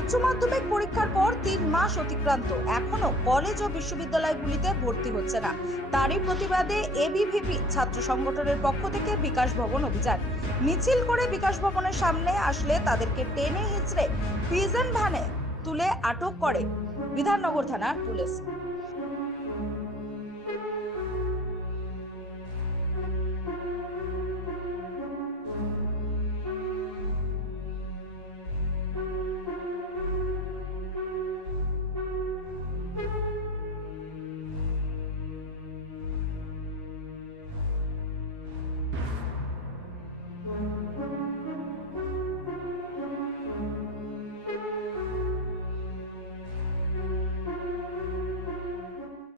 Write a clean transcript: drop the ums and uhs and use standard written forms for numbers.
উচ্চ মাধ্যমিক পরীক্ষার পর 3 মাস অতিক্রান্ত, এখনো কলেজ ও বিশ্ববিদ্যালয়গুলিতে ভর্তি হচ্ছে না। তারই প্রতিবাদে এবিভিপি ছাত্র সংগঠনের পক্ষ থেকে বিকাশ ভবন অভিযান। মিছিল করে বিকাশ ভবনের সামনে আসলে তাদেরকে টেনে হিচড়ে প্রিজন ভ্যানে তুলে আটক করে বিধাননগর থানার পুলিশ।